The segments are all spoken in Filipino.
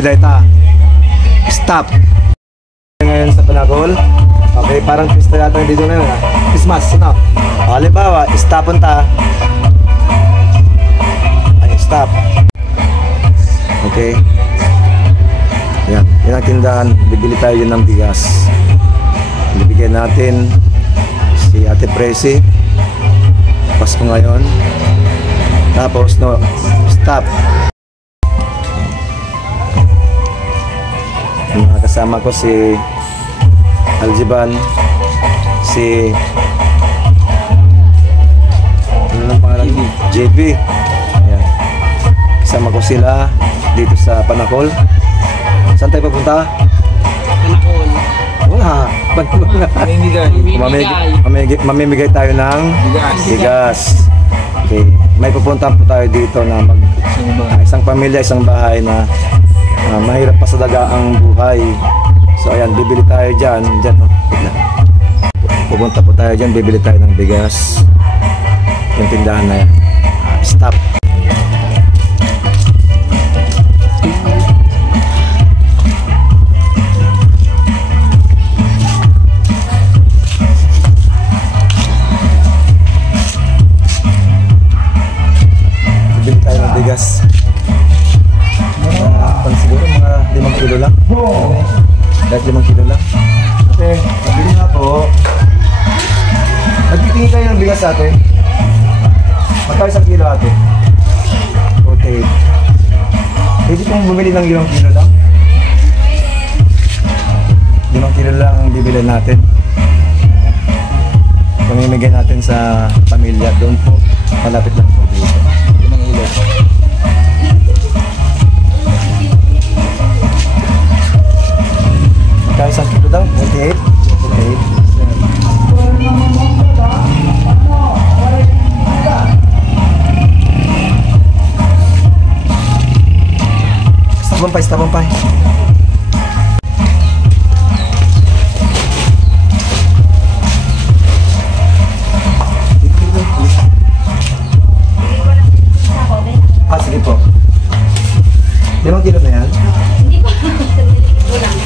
Data. Stop. Ngayon sa Panagol. Okay, parang pista yata dito na yun ha. Christmas, no? Halimbawa, stop ta. Ay, stop. Okay. Yan, yan ang tindahan. Bibili tayo yun ng bigas. Bibigyan natin si Ate Presi. Pasko ngayon. Tapos, no, stop. Mga kasama ko si Aljiban, si ano lang pangalan? JB. Ayan. Kasama ko sila dito sa Panakol. Saan tayo papunta? Panakol. Wala. Mamimigay tayo ng bigas. Okay. May pupuntahan po tayo dito na isang pamilya, isang bahay na mahirap pa sa daga ang buhay. So ayan, bibili tayo dyan. Pupunta po tayo dyan, bibili tayo ng bigas. Yung tindahan na yan. Stop. Bibili tayo ng bigas. Siguro mga 5 kilo lang. Dahil 5 kilo lang. Ate, nabili nga po. Nagtitingin kayo ng bigas ate. Magkano isang kilo ate? 48. Pwede kong bumili ng 5 kilo lang. 5 kilo lang ang bibili natin. Pamimigay natin sa pamilya doon po. Malapit lang po dito. 5 kilo. Kaya isang kilo daw? 48? 48? Stabampay. Sige po. 5 kilo na yan? Hindi po. Ulang.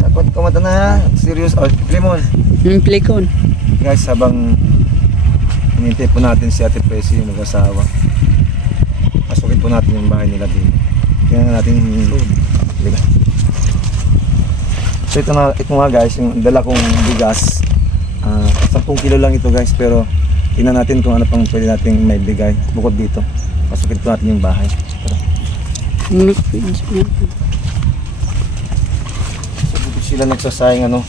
Dapat kumata na. Serious. Oh, Lemon. Plikon. Guys, habang hinintay po natin si Ate Presi, yung mag-asawa, pasukin po natin yung bahay nila din. Tingnan natin yung road. Diba? So ito nga guys, yung dala kong bigas. 10 kilo lang ito guys, pero tingnan natin kung ano pang pwede natin may bigay bukod dito. Pasukin po natin yung bahay. Tara. So dito sila nagsasayang ano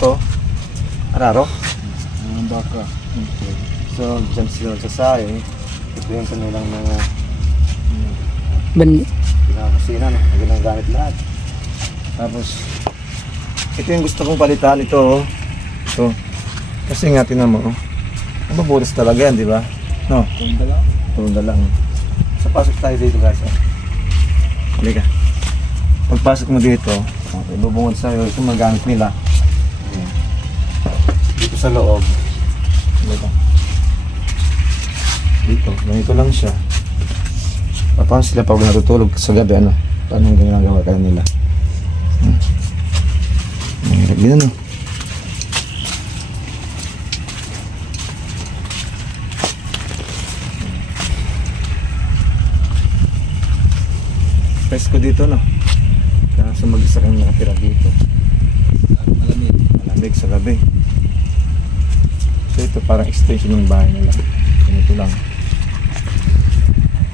to? Araro? Baka. Okay. So dyan sila nagsasayang. Ito yung kanilang mga pinakakusina, no? Ginagamit lahat. Tapos ito yung gusto kong palitan, ito. So kasi nga tinan mo, mabubulas talaga yan, di ba? No? Tunda lang. So pasok tayo dito guys. Halika. Pagpasok mo dito, okay, bubungod sa'yo, ito magamit nila. Okay. Dito sa loob. Dito, ganito lang siya. Paano sila pag natutulog sa gabi, ano? Paano ang ginagawa ka nila? Mahirap din, ano? Presko dito, no? Kaso mag-isa kang nakatira dito. Malamig sa gabi. So ito parang extension ng bahay nila. Ganito lang.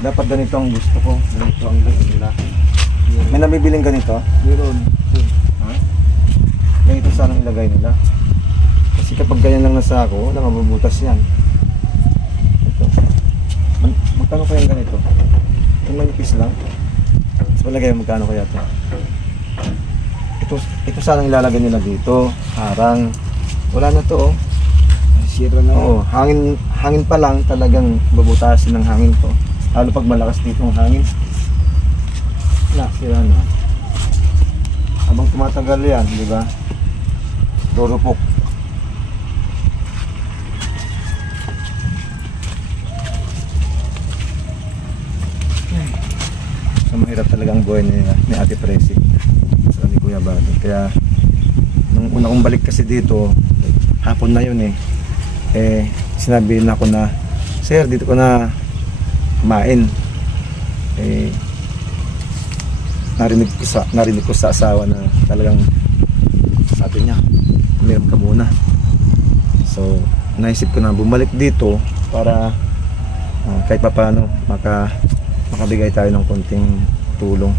Dapat ganito ang gusto ko. Ganito ang gusto nila. May nabibiling ganito? Meron. Ha? Ganito sana ilagay nila. Kasi kapag ganyan lang nasa ako, wala mabubutas yan. Ito. Magkano kaya ganito? Yung manipis lang. Tapos palagay magkano kaya ito? Ito sana ilalagay nila dito. Harang. Wala na to, oh. Sira na. Oo, hangin pa lang talagang babutasin ng hangin to. Lalo pag malakas dito ang hangin. Wala, sira na. Habang tumatagal yan, di ba? Durupok. So mahirap talaga ang buhay ni Ate Presi. So ni Kuya Bado. Kaya nung una kong balik kasi dito, hapon na yun sinabi na ako na, sir, dito ko na kumain. Narinig ko sa asawa na talagang sabi niya, umiram ka muna. So naisip ko na bumalik dito para kahit papaano makabigay tayo ng konting tulong.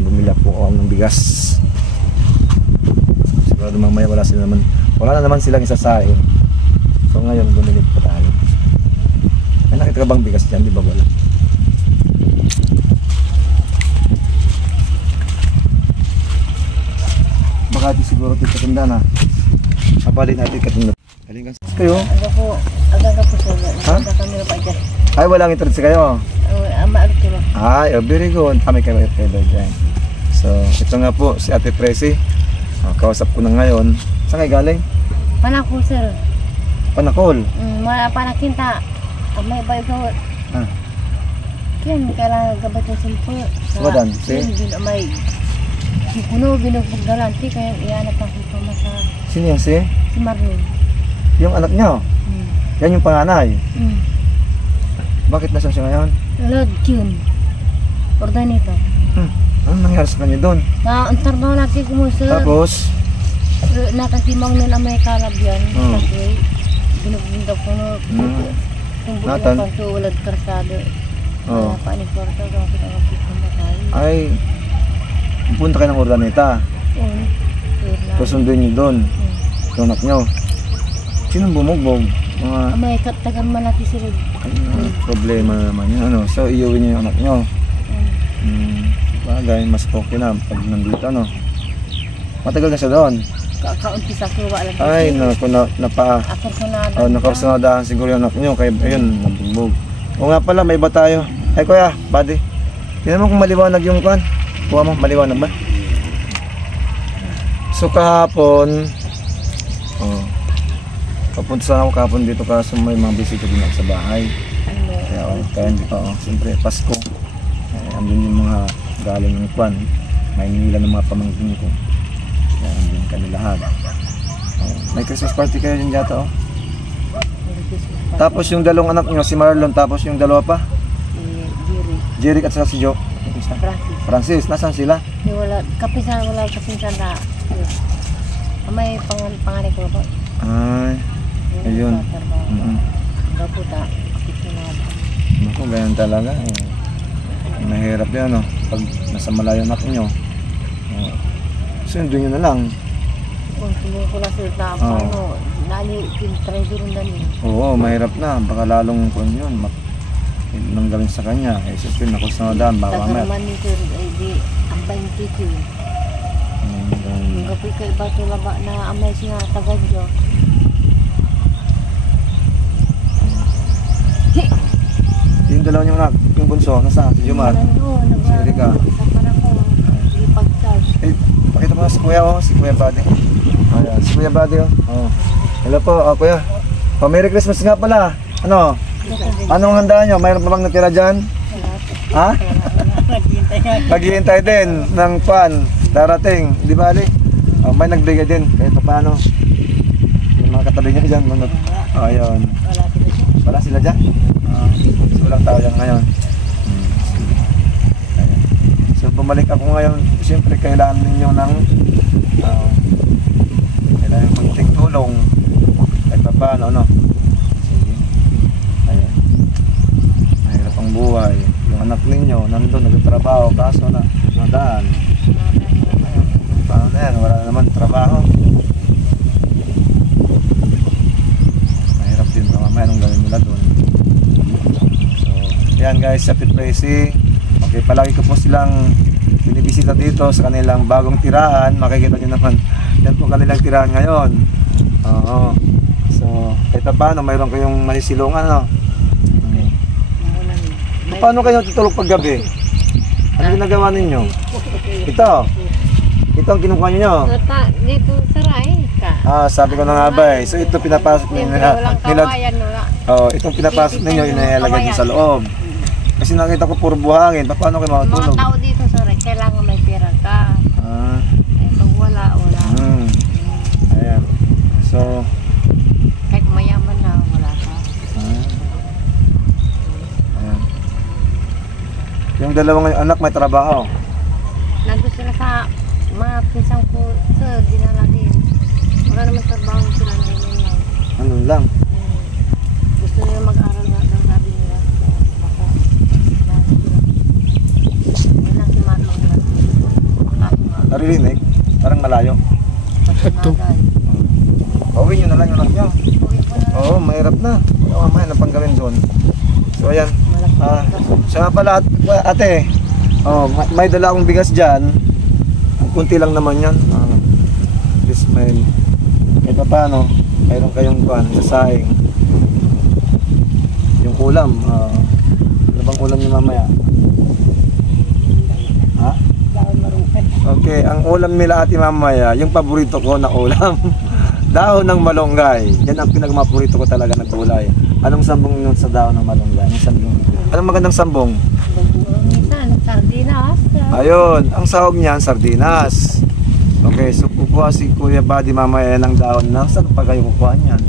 Bumili po ako ng bigas. Sigurado mamaya wala na naman silang isasain. So ngayon bumili pa tayo. May nakita ka bang bigas dyan? Di ba wala? Baka di siguro ito katanda na. Kabalin natin katanda. Halika kayo. Aga po sir. Ha? Nagkakamera pa dyan. Ay, walang internet kayo. Ama agad ko. Ay, very good. Kami kayo dyan. So, ito nga po si Ate Presi. Kausap ko na ngayon. Saan kayo galing? Panako sir. Panakol. Panakinta. May bayo ko. Kiyan kailangan gabat yung simpo. Badan, si? May kuno binugdalan. Kaya iyanap ang hipama sa Sino yan si? Marlon. Yung anak niyo? Yan yung panganay? Bakit nasan siya ngayon? Lord Kyun. Ordanito. Anong nangyari sa kanya doon? Naantar daw natin ko mo sir. Tapos? Nakasimang nun ang may kalab yan. Kasi binugdaw ko no. Kung buwan Nathan? na panto walad karsado. Panik ko rito. Kapit ang kapit ng batay. Ay, pupunta kayo ng Urdaneta. Susunduin niyo doon. Yung anak niyo. Sinong bumugbog? Mga May katagan man natin sila. problema naman yun. So, iuwi niyo yung anak niyo. Bagay, mas okay na pag nandito, Matagal na siya doon. Kakauntis ako, wala lang. Ay, nakaursanadahan siguro yung anak niyo. Kaya, ayun, nabugbog. O nga pala, may iba tayo. Ay, kuya, buddy. Tingnan mo kung maliwanag yung kwan. Kuha mo, maliwanag ba? So, kahapon, papunta sana ako kahapon dito kasi may mga bisita din ako sa bahay. Kaya hindi pa, siyempre, Pasko. Andun yung mga galing ng kwan. May nila ng mga pamangkin ko. Kaya andun kami lahat. May Christmas party kayo dyan yata, Tapos yung dalawang anak nyo, si Marlon, tapos yung dalawa pa? Jerry at saka si Joe. Francis, nasaan sila? Wala kapisan na. May panganay ko ba? Ay, ayun. Gaputa, kapisan na. Naku, ganyan talaga. Mahirap yan, pag nasa malayo anak nyo. Sundo nyo na lang. Kung tumukula sila na paano, try doon na niya. Oo, mahirap na. Baka lalong kung yun, nang gawin sa kanya. Siyempre, nakusunodaan, baka mamaya. Tagarman ni sir, di ang 22. Gabi kay bato laba na amay siya tagad jo. Yung dalawa niyong anak, yung bunso, nasaan? Si Jumar? Si Erika. Pakita mo na si Kuya, si Kuya Buddy. Ayan, si Kuya Buddy, Hello po, Kuya. Merry Christmas nga pala. Anong handa nyo? Mayroon pa bang natira dyan? Ha? Naghihintay din ng pan. Darating, di ba Ali? May nagbigay din, kahit pa paano. Yung mga katabi niya dyan. Ayun. Wala sila dyan? So walang tao dyan ngayon. So bumalik ako ngayon. Siyempre kailangan ninyo ng kailangan kunting tulong. Kahit pa paano, Sige. Ayun. Mahirap ang buhay. Yung anak ninyo, nandun, nagtatrabaho, kaso na nadaan. Paano na yan? Wala naman trabaho. Mahirap din mamaya anong gawin nila doon. So, yan guys, sa Ate Presi. Okay, palagi ko po silang binibisita dito sa kanilang bagong tirahan. Makikita nyo naman, yan po kanilang tirahan ngayon. Oo. So, kahit paano, mayroon kayong masisilungan, May Paano kayo tutulog pag gabi? Ano ginagawa ninyo? Ito. Ito ang kinukuha ninyo. Dito sa Rai ka. Sabi ko na nga ba eh. So ito pinapasok ninyo Walang kawayan, wala. itong pinapasok ninyo, inailalagay nyo sa loob. Kasi nakita ko puro buhangin. Paano kayo Mga makatulog? tao dito sa Rai, kailangan may pera ka. Eh, pag wala. Ayan. So, Kahit mayaman na, wala ka. ayan. Yung dalawang anak may trabaho. Nandun sila sa mga pinsang ko, sir, dinala din. Wala naman trabaho sila na yun lang. Ano lang? Gusto nila mag-aral na ng sabi nila. Baka, yun lang si Mano nila. Naririnig? Parang malayo. Ito. Pauwi nyo na lang yung anak nyo. Uwi ko na. Oo, mahirap na. Mamaya na pang gawin doon. So ayan. Siya nga pala ate. May dala akong bigas dyan. Kunti lang naman yan. This may kahit pa paano, mayroon kayong sasaing. Yung ulam. Ano bang ulam niyo mamaya? Ha? Okay, ang ulam nila ate mamaya, yung paborito ko na ulam. Dahon ng malunggay. Yan ang pinagmapaborito ko talaga na gulay. Anong sambong yun sa dahon ng malunggay? Anong magandang sambong? Minsan, sardinas. Ayun, ang sahog niyan, sardinas. Okay, so kukuha si Kuya Buddy mamaya ng dahon na. Saan pa kayo kukuha niyan?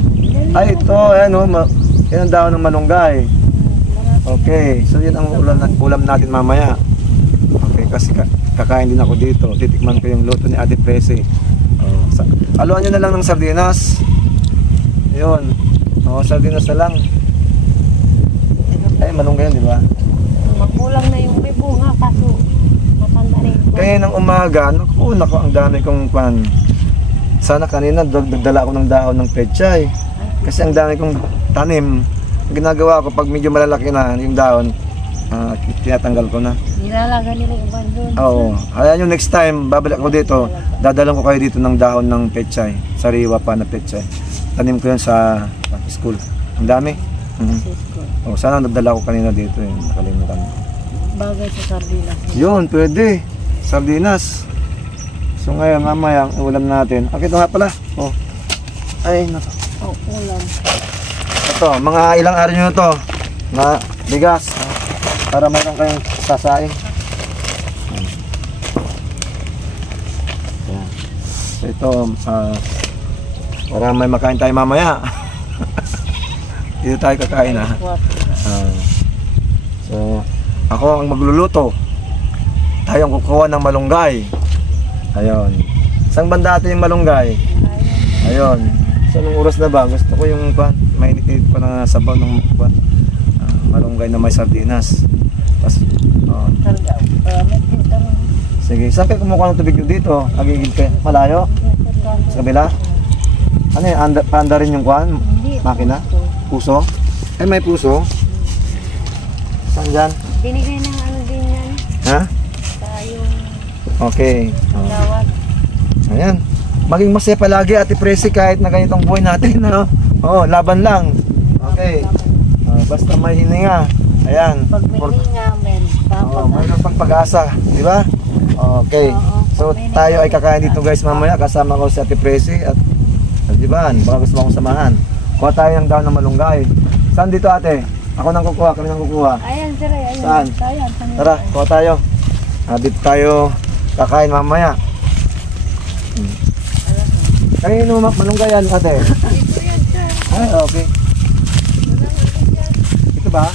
Ay, ito, ayan o. Yan ang dahon ng malunggay. Okay, so yan ang ulam natin mamaya. Okay, kasi kakain din ako dito. Titikman ko yung luto ni Ate Presi. Haluan nyo na lang ng sardinas. Ayun. Sardinas na lang. Ay, malunggay yun, di ba? Makulang na yung may bunga, kaso matanda rin. Kaya ng umaga, naku, ang dami kong pan. Sana kanina dagdala ako ng dahon ng pechay. Kasi ang dami kong tanim. Ang ginagawa ko pag medyo malalaki na yung dahon, tinatanggal ko na. Nilalaga nila yung iba doon. Oo. Ayan yung next time, babalik ako dito. Dadalang ko kayo dito ng dahon ng pechay. Sariwa pa na pechay. Tanim ko yun sa school. Ang dami. Sana nadala ko kanina dito. Nakalimutan mo. Bagay sa sardinas. Yun, pwede. Sardinas. So ngayon, mamaya ang ulam natin. Ito nga pala. Ay, nako. Ulam. Ito, mga ilang araw nyo to na bigas. Para mayroon kayong sasaing. Ayan. So ito, para may makain tayo mamaya. Dito tayo kakain so, ako ang magluluto. Tayo ang kukuha ng malunggay. Ayun. Isang banda natin yung malunggay. Ayun. So, anong oras na ba? Gusto ko yung mainit-init pa na sabaw ng malunggay na may sardinas. Tapos, sige, saan kayo kumukuha ng tubig nyo dito? Nagigil kayo? Malayo? Sa kabila? Ano yun? Anda rin yung makina? Puso? Eh, may puso? Saan dyan? Binigay ng ano din yan. Ha? Tayong Okay. gawad. Ayan. Maging masaya palagi Ate Presi kahit na ganitong buhay natin. Laban lang. Okay. Basta may hininga. Ayan. Pag may hinga, mayroon pang pag-asa. Di ba? Okay. So tayo ay kakain dito guys mamaya. Kasama ko si Ate Presi at di ba? Baka gusto mo akong samahan. Kuha tayo ng dahon ng malunggay. Saan dito ate? Ako nang kukuha, kami nang kukuha. Ayan, sir. Ayan. Saan? Ayan. Tara, kuha tayo. Dito tayo kakain mamaya. Kanino malunggay yan ate? Ito yan, sir. Ay, okay. Ito ba?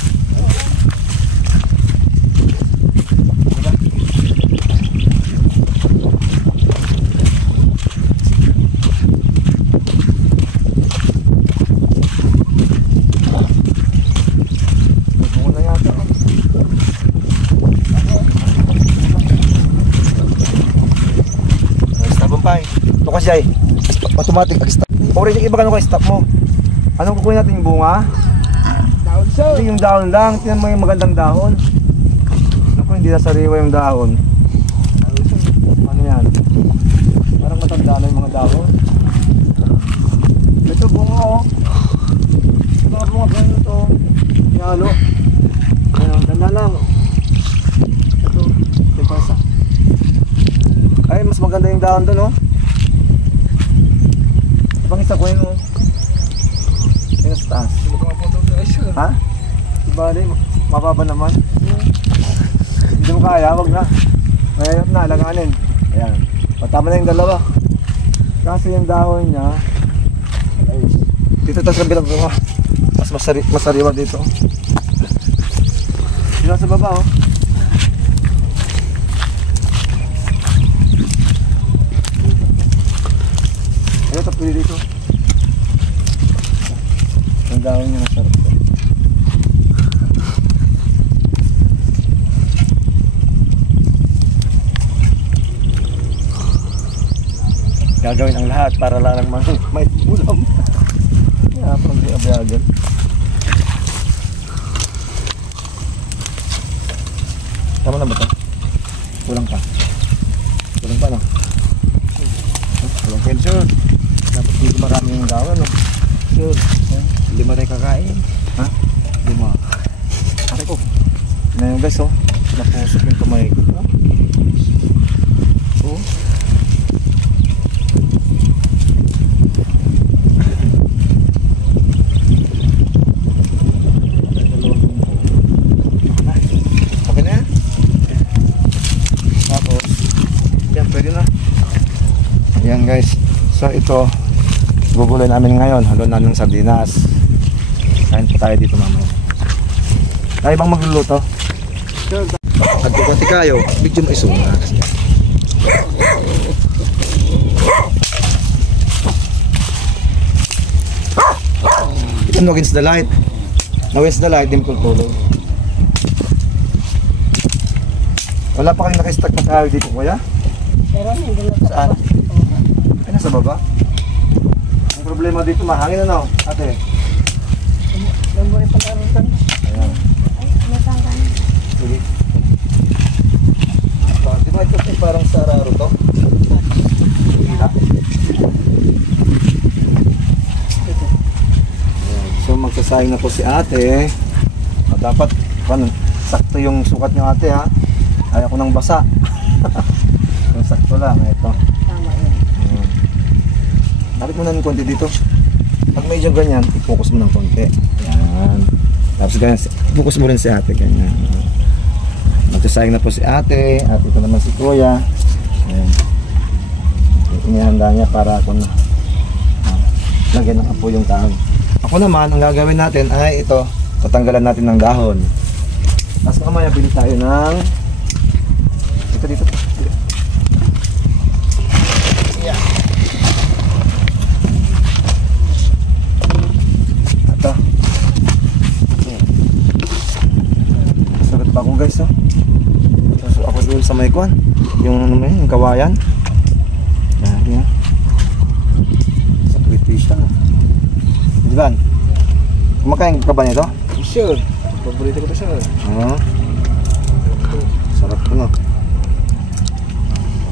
Ito kasi ay automatic stop. Orange yung iba ka stop mo. Anong kukunin natin yung bunga? Dahon sir. Hindi yung dahon lang. Tingnan mo yung magandang dahon. Ako hindi na sariwa yung dahon. Ano yan? Parang matanda na yung mga dahon. Ito bunga oh. Ito mga bunga ganyan ito. Yalo. Ano, ganda lang. Ito, yung pasa. Ay, mas maganda yung dahon doon, oh. Ipangisa ko yun, oh. Yung sa taas. Ha? Ibali, mababa naman. Hindi mo kaya, wag na. Mahirap na, alanganin. Ayan. Patama na yung dalawa. Kasi yung dahon niya, ayos. Dito tayo sa bilang ko. Mas masariwa dito. Dito sa baba, oh. Ayun, tapos dito. Ang dahon niya masarap. Gagawin ang lahat para lang may ulam. Yeah, from the abiyagan. Tama na ba ito? Kulang pa. Kulang pa, no? Kulang pa yun, sure. Dapat dito marami yung dawan, no? Sure. Lima tayo kakain. Ha? Lima. Aray ko. Ngayon guys, oh. Napusok yung kamay ko. Oh. Ayan guys, so ito gugulay namin ngayon, halo namin ng sardinas. Kain po tayo dito mamaya. Tayo bang magluluto? Sure. At kukunti kayo, video mo isunga. Itan mo against the light. Against the light, din tutulog. Wala pa kayong naka-stack na kahoy dito kuya? Saan? Ay, nasa baba. Ang problema dito, mahangin ano, ate? Ayan. Sige. Di ba ito parang sararo to? Ha? So magsasayang na po si ate. Dapat sakto yung sukat niyo ate ha. Ayaw ko nang basa. Yung sakto lang, ito. Tama yan. Balik mo na ng konti dito. Pag medyo ganyan, i-focus mo ng konti. Yan. Tapos ganyan, focus mo rin si ate. Ganyan. Magsasayang na po si ate. At ito naman si kuya. Ayan. Inihanda niya para ako na lagyan ng apo yung taon. Ako naman, ang gagawin natin ay ito. Tatanggalan natin ng dahon. Tapos mamaya bili tayo ng dito. Yeah. Ito. Sagot pa ako guys, oh. So ako doon sa may kwan. Yung kawayan. Yan. Sa British ano. Diban? Kumakain ka ba nito? Sure. Paborito ko to, sure. Oo. Sarap ko no.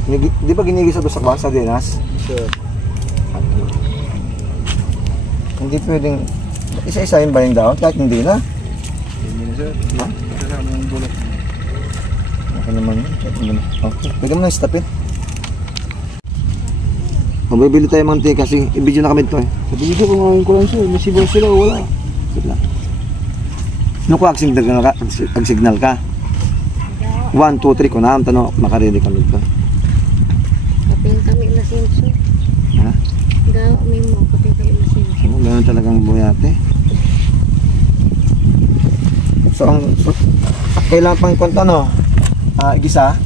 Di ba ginigisa doon sa basa dinas? Sure. Hindi pwedeng isa-isahin ba yung dahon? Kahit hindi na. Hindi na, sir. Ha? Kasama yung bulot. Okay naman yun. Okay. Pwede mo na stopin. Bibili tayo mantika kasi i-video na kami ito eh. Sa video ko ngayon ko lang, sir. May sigaw sila o wala. Wala. Ano ko ag-signal ka? 1, 2, 3 ko na. Tanong, makaredy kami ito. Kapin kami na simso. Ha? Gawa mo, kapin kami na simso. Oo, gano'n talagang buyate. So, kailangan pang kwanta no? Igisa?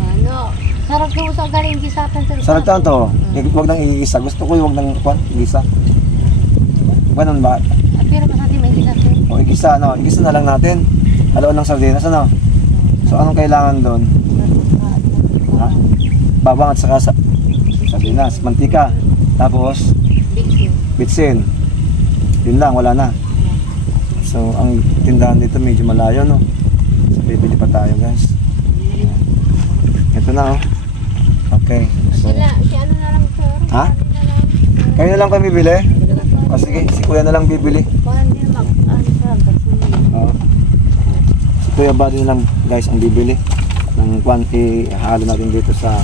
Ano? Sarap ko sa galing gisatan sir. Sarap taon to. Huwag nang igisa. Gusto ko yung huwag nang igisa. Ganun ba? Pero mas natin may gisatan. O igisa, no? Igisa na lang natin. Haloan ng sardinas, ano? So, anong kailangan doon? Ha? Bawang at saka sardinas, mantika. Tapos, bitsin. Yun lang, wala na. So, ang tindahan dito medyo malayo, no? So, bibili pa tayo, guys. Ito na, oh. Okay. So, Si ano na lang sir? ha? Kayo na lang kami bibili? O sige, si kuya na lang bibili. Kuhan din mag ano sir. Oo. Kuya Buddy na lang guys ang bibili ng kwanti. Halo natin dito sa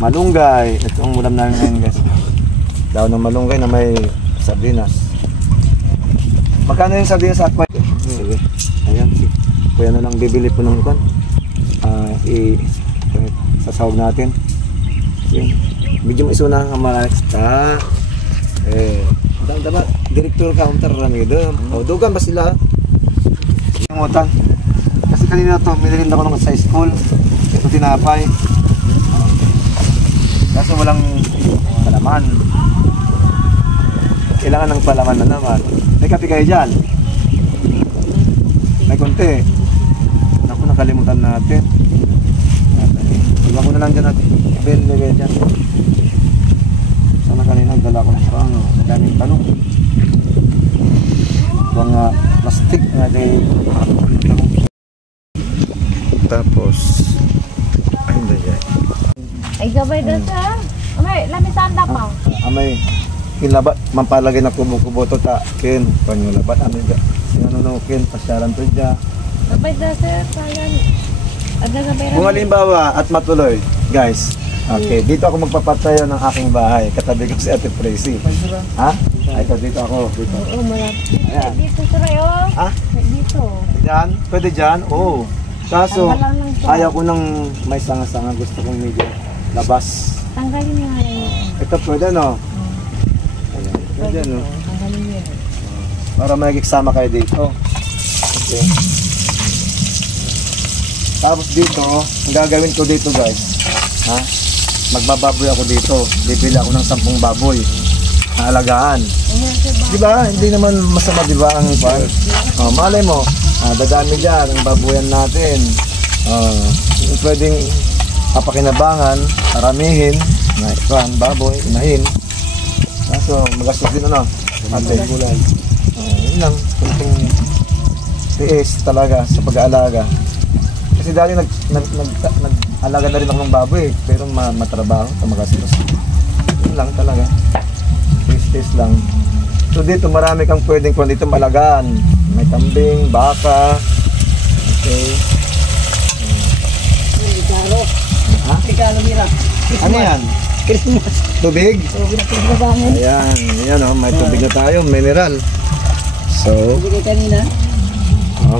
malunggay. Ito ang ulam namin ngayon guys. Daw ng malunggay na may sardinas. Magkano yung sardinas sa aqua? Sige. Ayan. Kuya na lang bibili po ng kwan. Sasawag natin. Okay. Medyo maisuna ang malakita. Dapat director counter rami doon. O, dugan ba sila? Yung utang. Kasi kanina to, minilin ako nung sa school. Ito tinapay. Kaso walang palaman. Kailangan ng palaman na naman. May kape kayo dyan? May konti. Naku, nakalimutan natin. Iba ko na lang dyan natin. Ibigay dyan. Sana kanina nagdala ko ng pang daming tanong. Mga plastic na di. Tapos ay hindi dyan. Ay, gabay doon sa... Amay, lamisan na pa. Amay kinlabat mampalagay na kubo-kubo to ta kin panyulabat ano dyan. Sinunukin pasyaran to dyan. Gabay doon sa palan. Ada gabay Kung halimbawa at matuloy, guys. Okay, dito ako magpapatayo ng aking bahay. Katabi ko si Ate Tracy. Ha? Ay, ito dito ako. Dito. Oo, malapit. Ayan. Dito sa rayo. Ha? Dito. Diyan? Pwede dyan? Oo. Kaso, Tanggalan lang to. ayaw ko ng may sanga-sanga. Gusto kong medyo labas. Tanggalin niya nga yun. Ito pwede, no? Ayan. Pwede, no? Tanggalin niya. Para magigsama kayo dito. Okay. Tapos dito, ang gagawin ko dito, guys. Ha? Magbababoy ako dito. Bibili ako ng 10 baboy. Naalagaan. Di ba? Hindi naman masama, di ba, ang pan? Oh, malay mo, dadami dyan ang babuyan natin. Pwedeng papakinabangan, aramihin, na ikan, baboy, inahin. Kaso, magastos din ano? Ate, gulay. Yun lang, kunting tiis talaga sa pag-aalaga. Kasi dati nag-alaga na rin ako ng baboy, pero matrabaho, magastos. Yun lang talaga. Tiis lang. So dito marami kang pwedeng kung dito malagaan. May kambing, baka. Okay. Regalo. Ha? Regalo nila. Ano yan? Christmas. Tubig? Tubig na Christmas namin. Ayan, ayan oh, may tubig na tayo, mineral. So, Tubig kanina.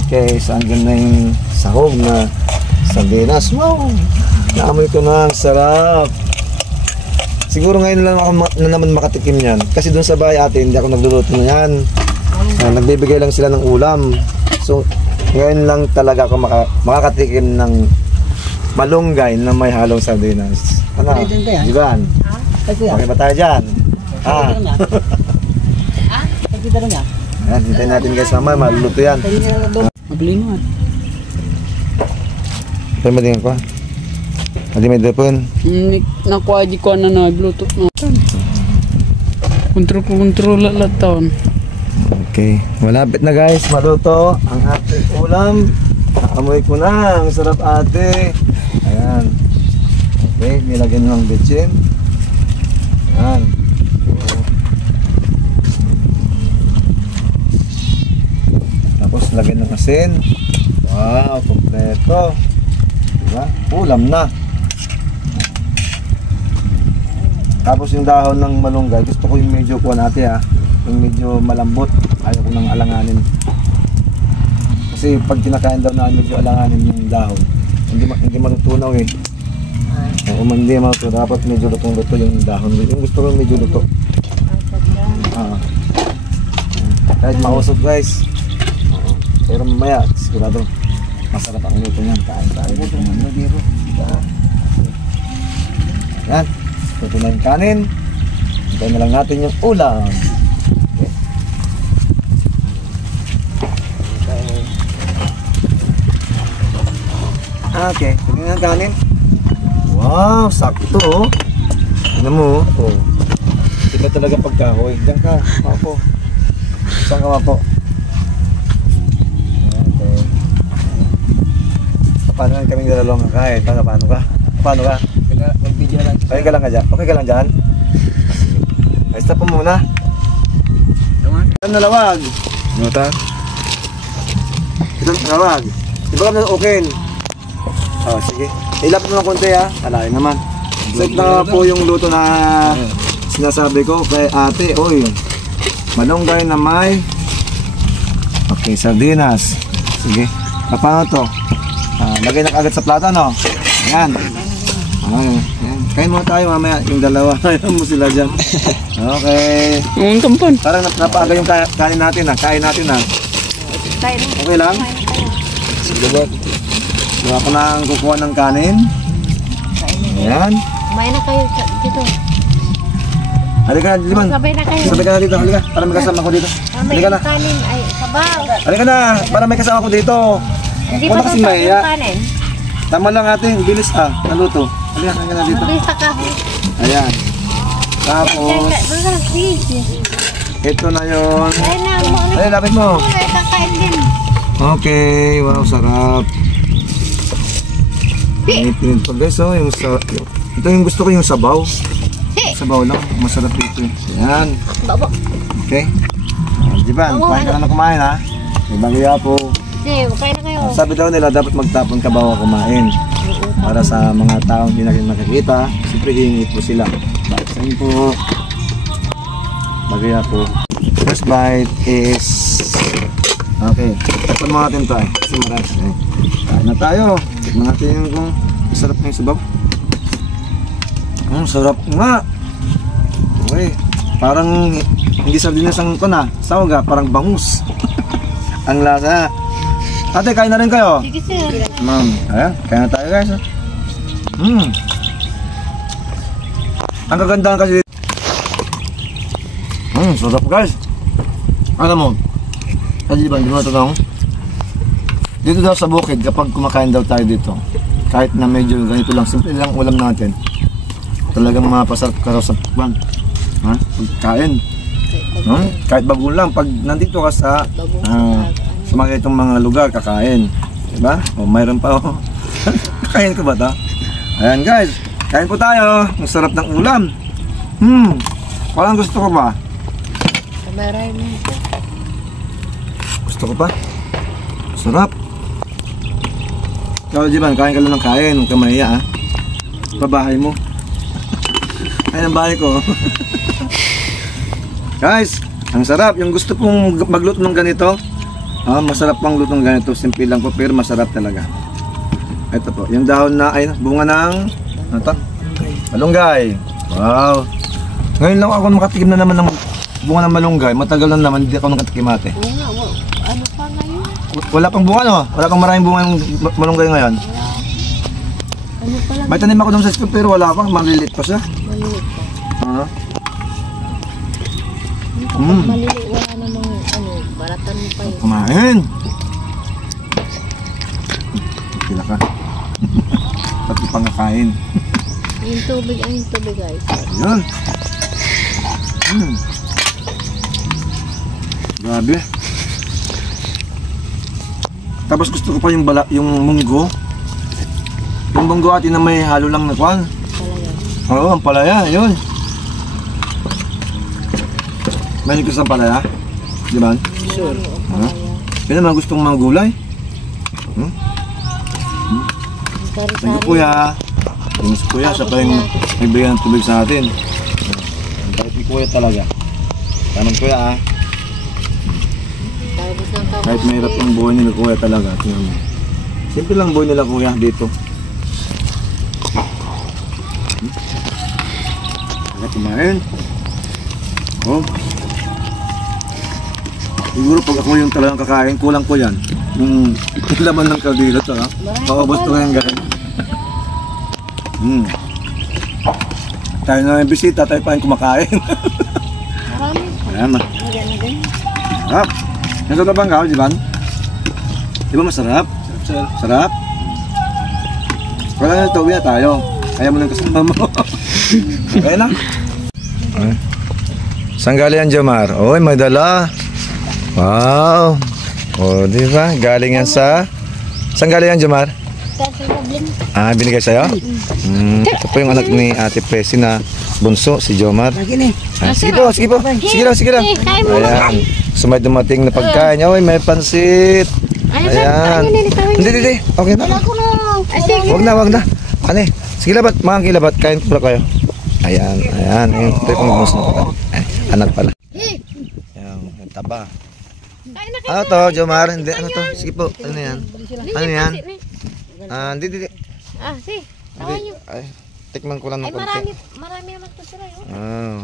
okay, saan na yung sahog na sardinas? Wow! Naamoy ko na, ang sarap. Siguro ngayon lang ako na naman makatikim yan. Kasi doon sa bahay ate, hindi ako nagluluto na yan. Nagbibigay lang sila ng ulam. So, ngayon lang talaga ako makakatikim ng malunggay na may halong sardinas. Ano? Diban? Okay ba tayo dyan? Ha? Kita na nga. Ayan, hintayin natin guys mamaya, maluluto yan. Mabili mo. Pero madingan ko. Hindi may depon. Nakuha di ko na nag-bluetooth mo. Kontrol lahat taon. Okay, malapit na guys, maluto ang ating ulam. Amoy ko na, ang sarap ate. Ayan. Okay, nilagyan ng bitchin. Ayan. Tapos lagyan ng asin. Wow, kompleto. Diba? Ulam na. Tapos yung dahon ng malunggay, gusto ko yung medyo kuwan ate ha. Yung medyo malambot. Ayaw ko nang alanganin. Kasi pag kinakain daw na medyo alanganin yung dahon, hindi malutunaw eh. Hindi malutunaw. Dapat medyo lutong-luto yung dahon. Yung gusto ko medyo luto. Kahit mausog guys. Pero mamaya, sigurado masarap ang luto niyan. Kain tayo. Yan. Luto na yung kanin. Hintayin na lang natin yung ulam. Okay, tingnan ang kanin. Wow, sakto oh. Tingnan mo oh. Ito talaga pagkahoy. Diyan ka, mapo. Saan ka mapo? Okay. Paano lang kaming dalalong kakain? Paano ka? Paano ka? Mag-video lang. Okay ka lang ka dyan? Okay ka lang dyan? Ay, stop mo muna. Tama? Ito nalawag. Nota? Ito nalawag. Iba ka na okay. Oh, sige. Ilapit mo ng konti ha. Alayin naman. Set na po yung luto na sinasabi ko kay ate. Oy, malunggay na may sardinas. Sige. Paano to? Lagay na agad sa plato, no? Ayan. Ayan. Kain muna tayo mamaya. Yung dalawa. Ayaw mo sila dyan. Okay. Ang kampon. Parang napaaga yung kanin natin ha. Kain natin ha. Okay lang? Sige ba? Diba ko na kukuha ng kanin? Ayan. Kumain na kayo dito. Halika na, Liman. Sabay na kayo. Sabay ka na dito, halika. Para may kasama ko dito. May Halika na. kanin. Ay, sabaw. Halika na, para may kasama ko dito. Hindi Wala pa kasing yung mahiya. kanin. Tama lang ate, bilis naluto. Halika na dito. Mabisa ka. Ayan. Tapos, ito na yun. Ay na, mo. Ay, lapit mo. Ay, kakain din. Okay, wow, sarap. Initin pa guys, oh, ito yung gusto ko yung sabaw. Sabaw lang, masarap ito. Ayan. Babo. Okay. Diban, kumain ka na kumain ha. Ibang iya po. Sige, kain na kayo. Sabi daw nila dapat magtapon ka bago kumain. Para sa mga taong hindi natin makikita, siyempre hihingi po sila. Bakit po? Bagaya po. First bite is... Okay, tapon mo natin tayo. Kasi marami. Kain na tayo. Tikman natin yung kung masarap na yung sabaw. Sarap nga. Okay. Parang hindi sardinas ang ito na. Sawaga, parang bangus. Ang lasa. Ate, kain na rin kayo. Sige, sir. Ma'am, ayan, kain na tayo guys. Ang kagandahan kasi. Sarap guys. Alam mo, kasi ba, hindi mo natanong? Dito daw sa bukid, kapag kumakain daw tayo dito, kahit na medyo ganito lang, simple lang ulam natin, talagang mapasarap ka raw sa pagkain. Pagkain. Kahit bago lang, pag nandito ka sa mga itong mga lugar, kakain. Diba? O mayroon pa oh. Kakain ko ba ito? Ayan guys, kain po tayo. Ang sarap ng ulam. Parang gusto ko ba? Maray mo. Gusto ko pa. Sarap. Ikaw, Jiban, kain ka lang ng kain. Huwag ka mahiya, ha? Pabahay mo. Ayan ang bahay ko. Guys, ang sarap. Yung gusto pong magluto ng ganito, masarap pang luto ng ganito. Simple lang po, pero masarap talaga. Ito po, yung dahon na, ay, bunga ng, ano to? Malunggay. Wow. Ngayon lang ako makatikim na naman ng bunga ng malunggay. Matagal na naman, hindi ako nakatikim ate. Ano pa ngayon? Wala pang bunga, no? Wala pang maraming bunga ng malunggay ngayon. Ano pa lang? May tanim ako doon sa school, pero wala pa. Malilit pa siya. Maliit pa. Maliit, wala namang baratan mo pa yun. Kumain. Pila ka. Pati pangakain. Yung tubig guys. Ayan. Grabe. Tapos gusto ko pa yung munggo. Yung munggo atin na may halo lang na kwan. Palaya. Oo, ang palaya, yun. Mahilig ka sa palaya? Di ba? Sure. Yan naman gustong mga gulay. Thank you kuya. Yung si kuya, siya pa yung nagbigay ng tubig sa atin. Ang bait ni kuya talaga. Tamang kuya ah. Kahit mahirap ang buhay nila kuya talaga. Tingnan mo. Simple lang buhay nila kuya dito. Kaya kumain. Oh. Siguro pag ako yung talagang kakain, kulang ko yan. Yung laman ng kaldila ito ha. Paubos ko yung ganun. Tayo na yung bisita, tayo pa yung kumakain. Marami. Ayan na. Maganda. Sarap. Nasarap bang kao, Jiban? Di ba masarap? Sarap? Wala na ito, uwi na tayo. Kaya mo nang kasama mo. Okay na? Saan galing yan, Jomar? Oy, may dala. Wow. O, di ba? Galing yan sa... Saan galing yan, Jomar? Ah, binigay sa'yo? Ito po yung anak ni Ate Presi na bunso, si Jomar. Ah, sige po, sige po. Sige lang, sige lang. Ayan. So may dumating na pagkain. Oy, may pansit. Ayan. Hindi. Okay na. Wag na. Ano eh? Sige labat, mga kilabat. Kain pala kayo. Ayan. Yung tripong gusto mo. Anak pala. Ayan, yung taba. Ano to, Jomar? Hindi, ano to? Sige po. Ano yan? Hindi. Si. Tawa nyo. Ay, tikman ko lang ng Ay, konti. marami naman ito sila yun.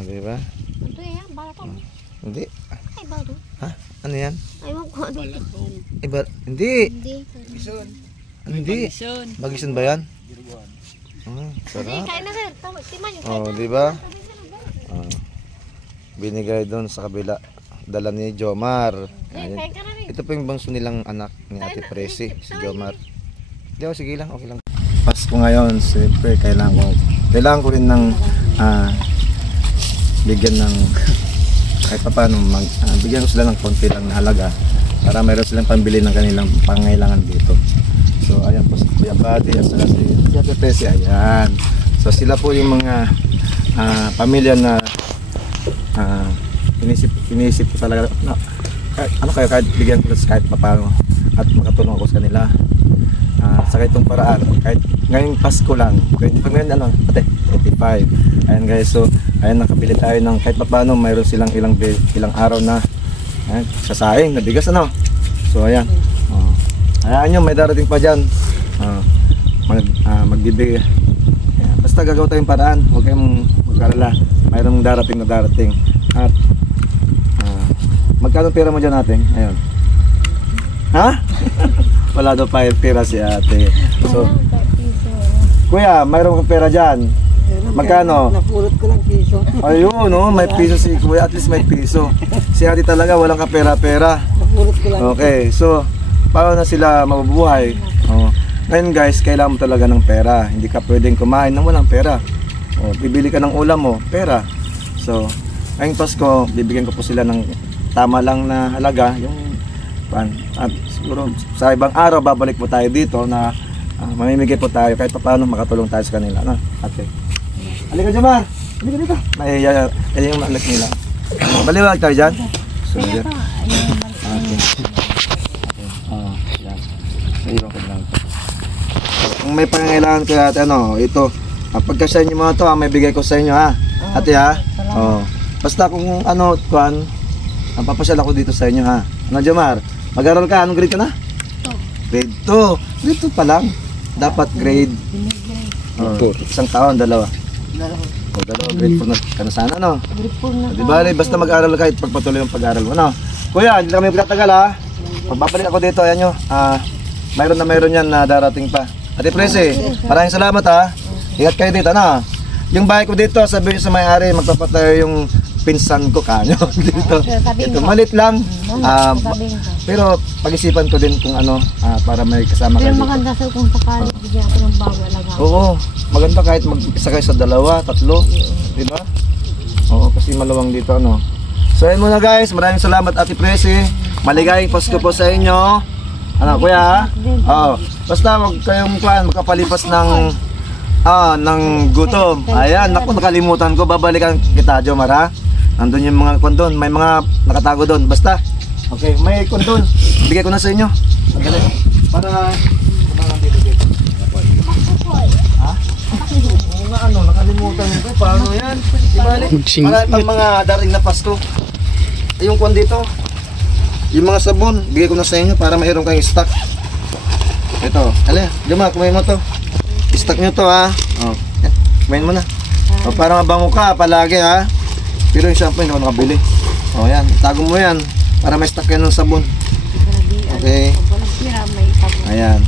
Di ba? Ito yan, balatong. Hindi. Ay, balatong. Ha? Ano yan? Ay, wag ko. Iba, hindi. Hindi. Bagison ba yan? Sarap. Kain na sir. Timan nyo. Di ba? Binigay doon sa kabila. Dala ni Jomar. Ayan. Kain ka na rin. Ito po yung bangso nilang anak ni Ate Presi, si Jomar. Hindi ako, sige lang, okay lang. Pasko ngayon, siyempre kailangan ko rin ng bigyan ng kahit pa paano, bigyan ko sila ng konti lang na halaga para mayroon silang pambili ng kanilang pangangailangan dito. So ayan po si Kuya Buddy at saka si Ate Presi, ayan. So sila po yung mga pamilya na inisip ko talaga na, kahit bigyan ko kahit pa paano at makatulong ako sa kanila. Sa itong paraan, kahit ngayong Pasko lang, 25 ngayon ate, 25. Ayan guys, so ayan, nakabili tayo ng kahit pa paano mayroon silang ilang araw na sasaing na bigas So ayan, hayaan nyo, may darating pa dyan, magbibigay. Basta gagawa tayong paraan, huwag kayong mag-alala, mayroong darating na darating. At magkano pera mo dyan natin? Ayun. Ha? Wala daw pa yung pera si ate. So, kuya, mayroon kang pera dyan. Magkano? Napulot ko lang piso. Ayun, may piso si kuya. At least may piso. Si ate talaga walang kapera-pera. Napulot ko lang. Okay, so paano na sila mabubuhay? Ngayon guys, kailangan mo talaga ng pera. Hindi ka pwedeng kumain nang walang pera. Bibili ka ng ulam mo, pera. So, ngayong Pasko, bibigyan ko po sila ng tama lang na halaga. At siguro sa ibang araw babalik po tayo dito na mamimigay po tayo kahit paano makatulong tayo sa kanila, ate. Halika Jomar, halika dito. Mahiya yung anak nila. Baliwag tayo dyan. So yan. Okay. Yan. Iwan ko lang ito. Kung may pangangailangan ko ate, ito. Pagka sa inyo mga to, may bigay ko sa inyo ate basta kung papasyal ako dito sa inyo Jomar. Mag-aral ka, anong grade ka na? Grade 2. Grade 2 pa lang. Dapat grade 1 taon, dalawa. Grade 4 na sana, Grade 4 na. Di ba, basta mag-aral ka, pagpatuloy yung pag-aral mo, Kuya, hindi lang kami pagtatagal, Pagbabalik ako dito, ayan nyo. Mayroon yan na darating pa. Ate Presi, maraming salamat, Ingat kayo dito, Yung bahay ko dito, sabihin nyo sa may-ari, magpapatayo yung pinsan ko kanyo dito. Ito malit lang. Pero pag-isipan ko din kung para may kasama kayo. Pero maganda sir kung sakali bigyan ako ng bago alaga. Oo, maganda kahit mag-isa kayo sa 2, 3, di ba? Oo, kasi maluwang dito So ayun muna guys, maraming salamat Ate Presi. Maligayang Pasko po sa inyo. Kuya? Basta wag kayong magkapalipas ng gutom. Ayan, naku, nakalimutan ko. Babalikan kita, Jomar, Nandun yung mga kondon. May mga nakatago doon. Basta. Okay, may kondon. Bigay ko na sa inyo. Magaling. Para kumangan dito. Nakalimutan ko. Paano yan? Ibalik. Para pang mga daring na Pasko. Yung kon dito. Yung mga sabon. Bigay ko na sa inyo para mayroon kayong stock. Ito. Jomar, kumain mo to. Stock nyo to, kumain mo na. Para mabango ka palagi, Pero yung shampoo hindi ko nakabili. Yan, tago mo yan para may stock yan ng sabon. Okay. Ayan.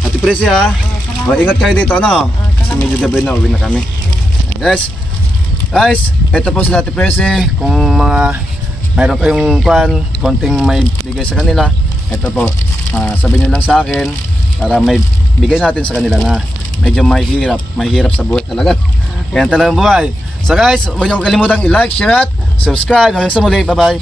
Ate Presi, ingat kayo dito, Kasi medyo gabi na, uwi na kami. Guys, ito po sila Ate Presi. Kung mayroon kayong konting may bigay sa kanila, ito po, sabihin nyo lang sa akin para may bigay natin sa kanila na medyo mahirap sa buhay talaga. Kaya talagang buhay. So guys, huwag niyo kalimutan i-like, share at subscribe. Hanggang sa muli, bye bye.